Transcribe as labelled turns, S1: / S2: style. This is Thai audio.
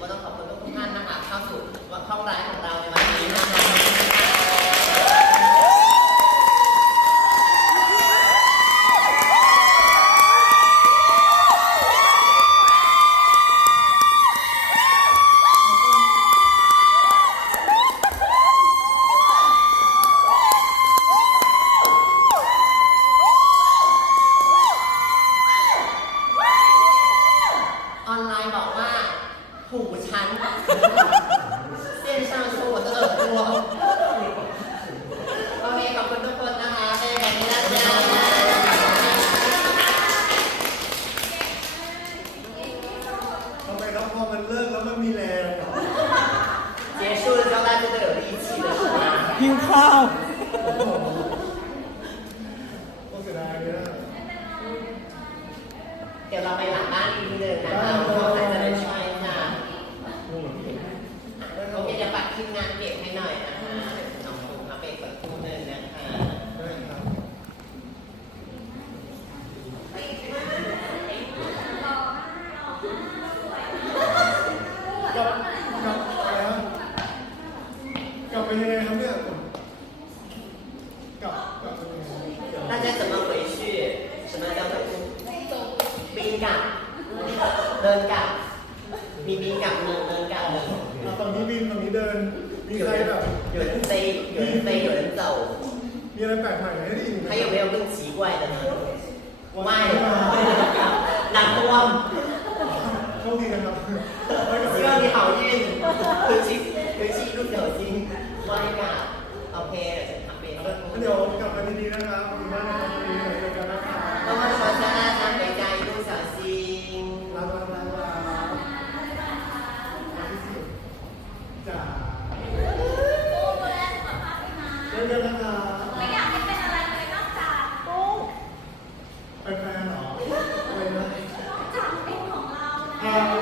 S1: ก็ต้องขอบคุณทุกท่านนะคะเข้าสู่ห้องไลฟ์ของเรา หูฉันเส้นช่างโชว์เตอร์ตัวโอเคขอบคุณทุกคนนะคะเจอกันที่ด้านหน้า
S2: ทำไมครับพอมันเลิกแล้วมันมีแรง
S1: 结束了之后大家就有力气了是吗
S3: หิวข้าว
S2: ก็เสียดายเนี่ย
S1: เดี๋ยวเราไปหลังบ้านอีกทีหนึ่งนะคะเพราะใครจะ ทีมงานเก็บให้หน่อยนะคะน้องภูมิมาเป็นสักครู่หนึ่งนะคะ
S2: ได้ครับกลับกลับอะไรครับกลับไปยังไงครับเนี่ยผมกลับกลับไปยังไง
S1: 大家怎么回去？什么叫回去？บินกลับ เดินกลับ มีบินกลับเดินเดินกลับ
S2: อ่ะ ฝั่งนี้บินฝั่งนี้เดิน มี
S1: 有
S2: ใคร
S1: 人
S2: แบบ
S1: 有人飞，有人飞，有人走，
S2: มีอะไรแปลกใหม่ไหมได้ยินไหม
S1: 还有没有更奇怪的呢？ไม่
S2: มา
S1: น้ำท่วม
S2: โชคดีนะครับไปกับ
S1: 希望你好运，回去回去一路小心，ไม่กลับโอเคเดี๋ยวฉันทำเป็น
S2: เดี๋ยวกลับมาดีๆนะครับขอบคุณมากนะครับ Thank you.